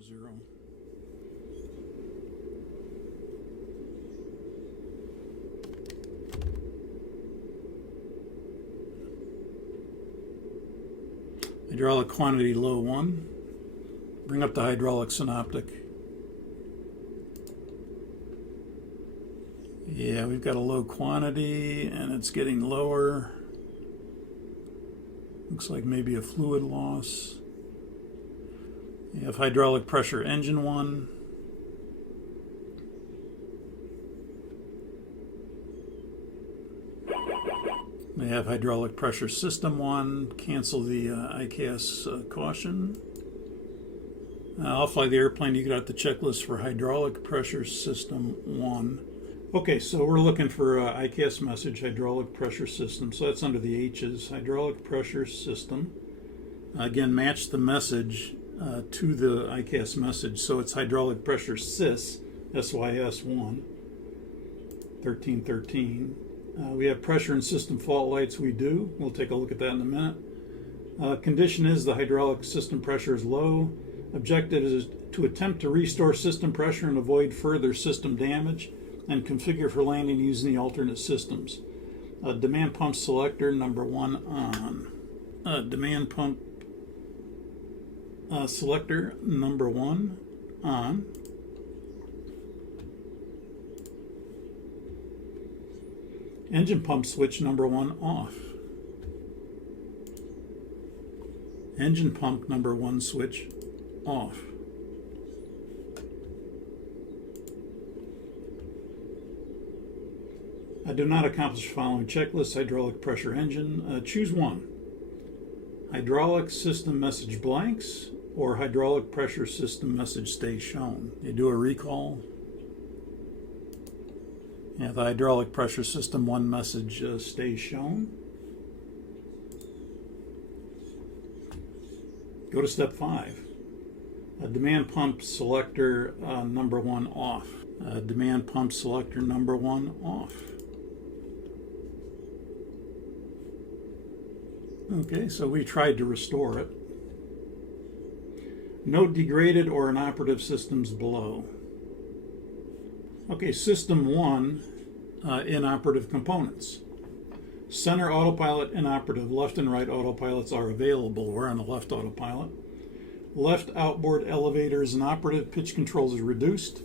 00. Hydraulic quantity low 1. Bring up the hydraulic synoptic. Yeah, we've got a low quantity and it's getting lower. Looks like maybe a fluid loss. You have hydraulic pressure engine 1. They have hydraulic pressure system 1. Cancel the ICAS caution. I'll fly the airplane. You got the checklist for hydraulic pressure system 1. Okay, so we're looking for ICAS message, hydraulic pressure system. So that's under the H's, hydraulic pressure system. Again, match the message to the ICAS message. So it's hydraulic pressure sys, SYS 1, 1313. We have pressure and system fault lights. We do. We'll take a look at that in a minute. Condition is the hydraulic system pressure is low. Objective is to attempt to restore system pressure and avoid further system damage, and configure for landing using the alternate systems. Demand pump selector number 1 on. Demand pump selector number 1 on. Engine pump switch number 1 off. Engine pump number 1 switch off. Do not accomplish the following checklist. Hydraulic pressure engine. Choose one. Hydraulic system message blanks or hydraulic pressure system message stays shown. You do a recall. Yeah, the hydraulic pressure system 1 message stays shown. Go to step 5. Demand pump selector number 1 off. Demand pump selector number 1 off. Okay, so we tried to restore it. Note degraded or inoperative systems below. Okay, system 1, inoperative components. Center autopilot inoperative, left and right autopilots are available. We're on the left autopilot. Left outboard elevator is inoperative, pitch controls is reduced.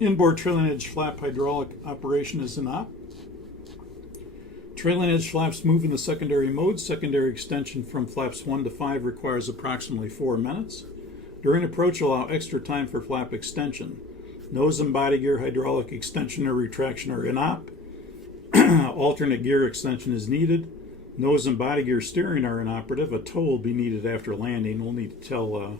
Inboard trailing edge flap hydraulic operation is inop. Trailing edge flaps move into secondary mode. Secondary extension from flaps 1 to 5 requires approximately 4 minutes. During approach, allow extra time for flap extension. Nose and body gear hydraulic extension or retraction are inop. Alternate gear extension is needed. Nose and body gear steering are inoperative. A tow will be needed after landing. We'll need to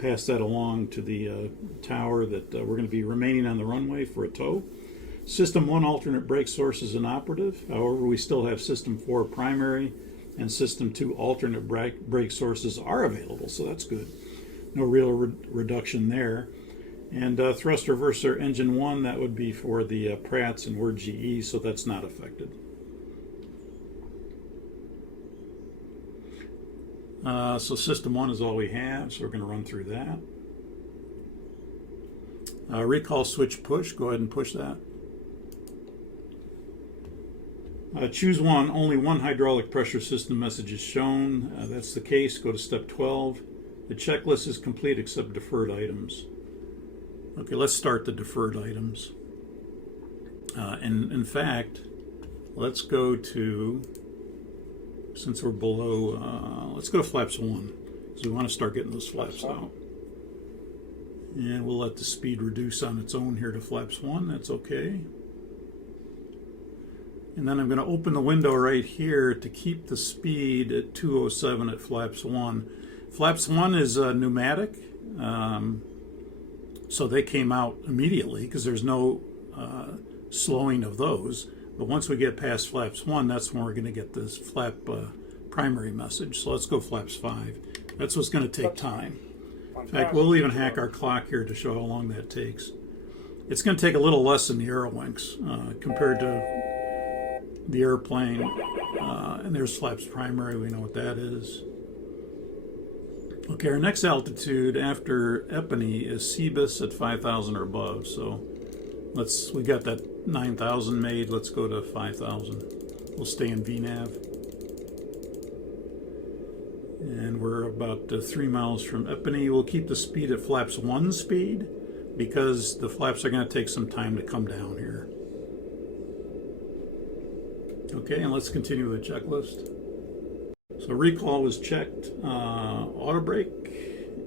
pass that along to the tower that we're going to be remaining on the runway for a tow. System 1 alternate brake source is inoperative. However, we still have System 4 primary and System 2 alternate brake sources are available, so that's good. No real reduction there. And thrust reverser engine 1, that would be for the Pratts, and we're GE, so that's not affected. So System 1 is all we have, so we're going to run through that. Recall switch push, go ahead and push that. Choose one, only one hydraulic pressure system message is shown. That's the case, go to step 12. The checklist is complete except deferred items. Okay, let's start the deferred items. And in fact, let's go to, since we're below, let's go to flaps 1. So we want to start getting those flaps out. And we'll let the speed reduce on its own here to flaps 1, that's okay. And then I'm going to open the window right here to keep the speed at 207 at flaps 1. Flaps 1 is pneumatic, so they came out immediately because there's no slowing of those. But once we get past flaps 1, that's when we're going to get this flap primary message. So let's go flaps 5. That's what's going to take time. In fact, we'll even hack our clock here to show how long that takes. It's going to take a little less than the Aerowinks compared to the airplane. And there's flaps primary, we know what that is. Okay, our next altitude after Epony is Cebus at 5,000 or above. So we got that 9,000 made. Let's go to 5,000. We'll stay in VNAV. And we're about 3 miles from Epony. We'll keep the speed at flaps 1 speed because the flaps are going to take some time to come down here. Okay, and let's continue with the checklist. So recall was checked. Auto brake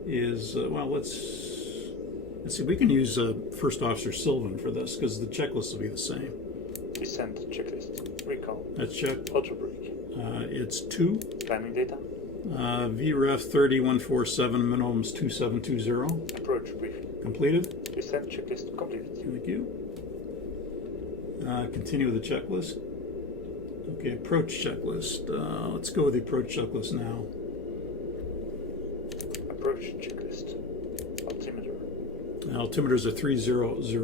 is, well, let's see, we can use First Officer Sylvan for this because the checklist will be the same. Descent checklist. Recall. That's checked. Auto brake. It's 2. Climbing data. VREF 30147, minimum is 2720. Approach briefing. Completed. Descent checklist completed. Thank you. Continue with the checklist. Okay, approach checklist. Let's go with the approach checklist now. Approach checklist. Altimeter. Altimeters are 3000.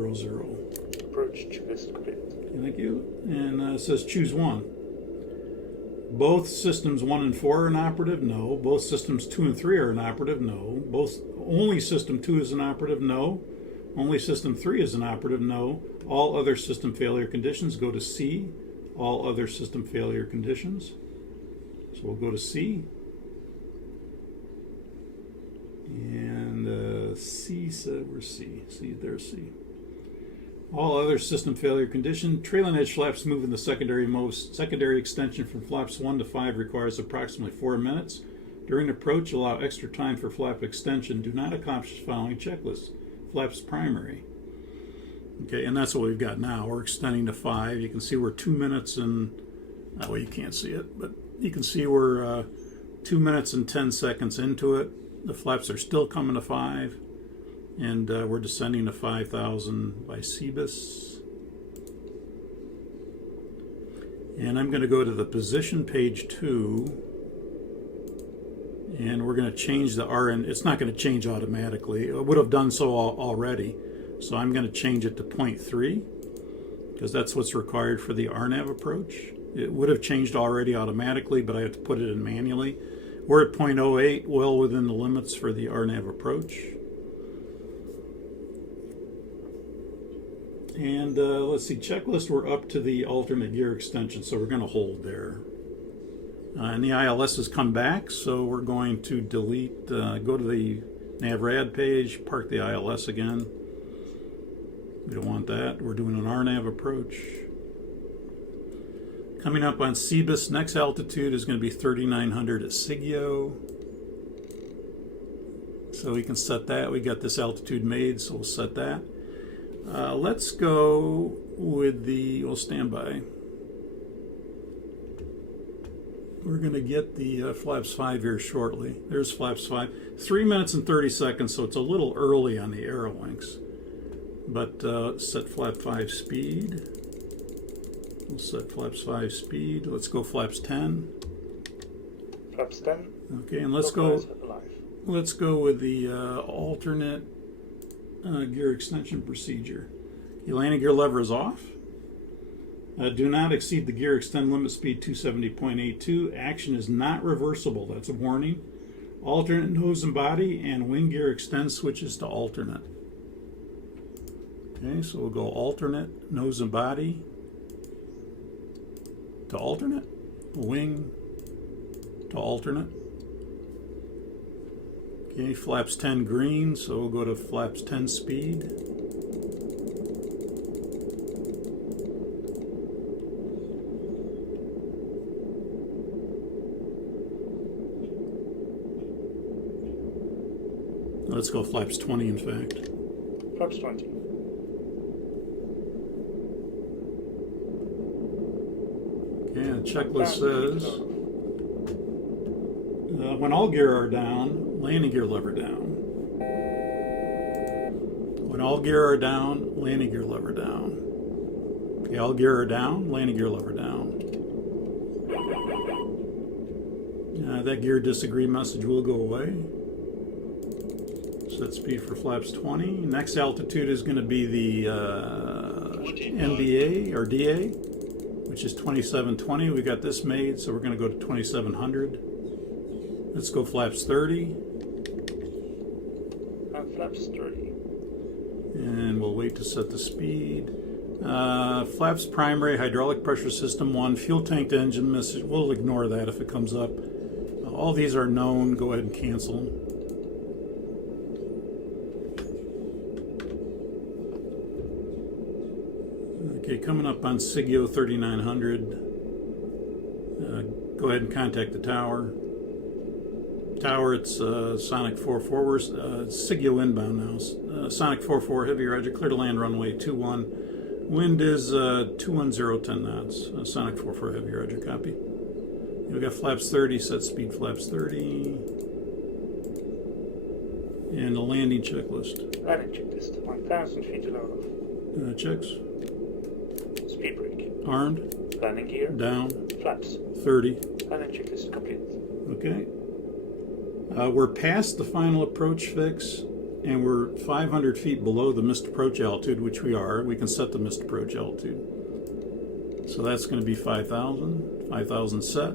Approach checklist completed. Thank you. And it says choose one. Both systems 1 and 4 are inoperative? No. Both systems 2 and 3 are inoperative? No. Only system 2 is inoperative? No. Only system 3 is inoperative? No. All other system failure conditions go to C. All other system failure conditions. So we'll go to C. And C said, where's C? C, there's C. All other system failure condition. Trailing edge flaps move in the secondary extension from flaps 1 to 5 requires approximately 4 minutes. During approach, allow extra time for flap extension. Do not accomplish the following checklist. Flaps primary. Okay, and that's what we've got now. We're extending to 5. You can see we're 2 minutes and, well, you can't see it, but you can see we're 2 minutes and 10 seconds into it. The flaps are still coming to 5. And we're descending to 5,000 by Cebus. And I'm going to go to the position page 2. And we're going to change the RN. It's not going to change automatically. It would have done so already. So I'm going to change it to 0.3 because that's what's required for the RNAV approach. It would have changed already automatically, but I have to put it in manually. We're at 0.08, well within the limits for the RNAV approach. And let's see, checklist, we're up to the alternate gear extension, so we're going to hold there. And the ILS has come back, so we're going to delete, go to the NavRad page, park the ILS again. We don't want that. We're doing an RNAV approach. Coming up on Cebus, next altitude is going to be 3,900 at Sigio. So we can set that. We got this altitude made, so we'll set that. Let's go with we'll stand by. We're going to get the flaps 5 here shortly. There's flaps 5. 3 minutes and 30 seconds, so it's a little early on the aero links. But set flap 5 speed. We'll set flaps 5 speed. Let's go flaps 10. Flaps 10. Okay, and let's go with the alternate gear extension procedure. The landing gear lever is off. Do not exceed the gear extend limit speed 270.82. Action is not reversible. That's a warning. Alternate nose and body and wing gear extend switches to alternate. Okay, so we'll go alternate nose and body to alternate, wing to alternate. Okay, flaps 10 green, so we'll go to flaps 10 speed. Let's go flaps 20, in fact. Flaps 20. Okay, the checklist says when all gear are down, landing gear lever down. When all gear are down, landing gear lever down. Okay, all gear are down, landing gear lever down. That gear disagree message will go away. Set speed for flaps 20. Next altitude is going to be the MBA or DA, which is 2720. We got this made, so we're going to go to 2700. Let's go flaps 30. Flaps 3. And we'll wait to set the speed. Flaps primary, hydraulic pressure system 1, fuel tank to engine message. We'll ignore that if it comes up. All these are known. Go ahead and cancel them. Okay, coming up on Sigio 3900. Go ahead and contact the tower. Tower, it's Sonic 44. We're Sigio inbound now. Sonic 44, heavy roger, clear to land runway 21. Wind is 210 knots. Sonic 44, heavy roger, copy. We got flaps 30, set speed flaps 30. And a landing checklist. Landing checklist. 1,000 feet to load off. Checks. Speed brake. Armed. Landing gear. Down. Flaps. 30. Landing checklist complete. Okay. We're past the final approach fix, and we're 500 feet below the missed approach altitude, which we are. We can set the missed approach altitude. So that's going to be 5,000. 5,000 set.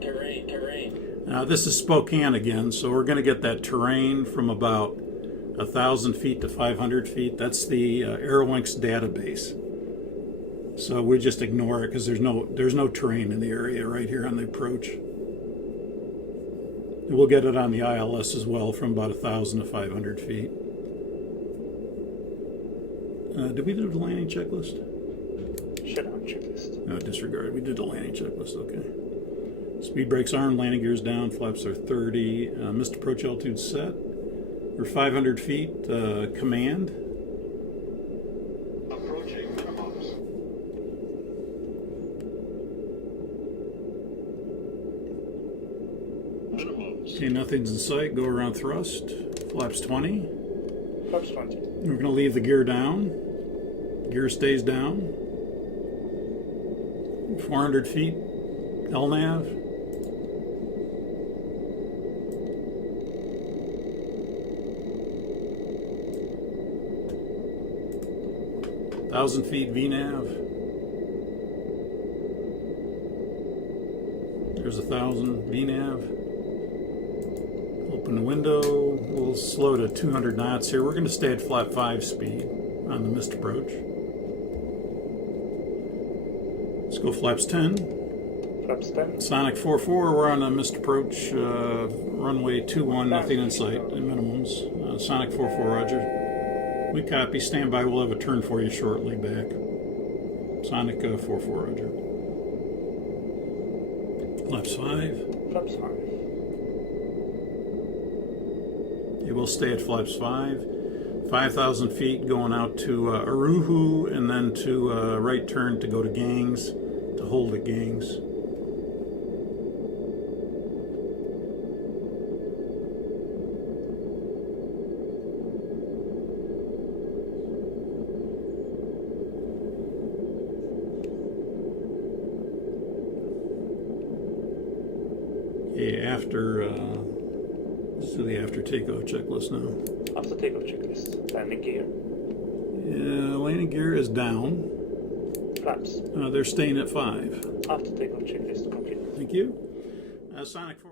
Terrain. Now this is Spokane again, so we're going to get that terrain from about 1,000 feet to 500 feet. That's the Aerolinks database. So we just ignore it because there's no terrain in the area right here on the approach. And we'll get it on the ILS as well from about 1,000 to 500 feet. Did we do the landing checklist? Shutdown checklist. No, disregard. We did the landing checklist. Okay. Speed brakes armed, landing gears down, flaps are 30. Missed approach altitude set. We're 500 feet. Command. Approaching minimums. Okay, nothing's in sight. Go around thrust. Flaps 20. Flaps 20. We're going to leave the gear down. Gear stays down. 400 feet. LNAV. Thousand feet VNAV. There's 1,000 VNAV. Open the window. We'll slow to 200 knots here. We're going to stay at flap 5 speed on the missed approach. Let's go flaps 10. Flaps 10. Sonic 44, we're on a missed approach, runway 21, nothing in sight, at minimums. Sonic 44, roger. We copy, stand by, we'll have a turn for you shortly back. Sonic 44, roger. Flaps 5. Flaps 5. Okay, we'll stay at flaps 5. 5,000 feet going out to Aruhu, and then to right turn to go to Gangs, to hold at Gangs. Okay, let's do the after takeoff checklist now. After takeoff checklist. Landing gear. Landing gear is down. Flaps. They're staying at 5. After takeoff checklist complete. Thank you. Sonic 4.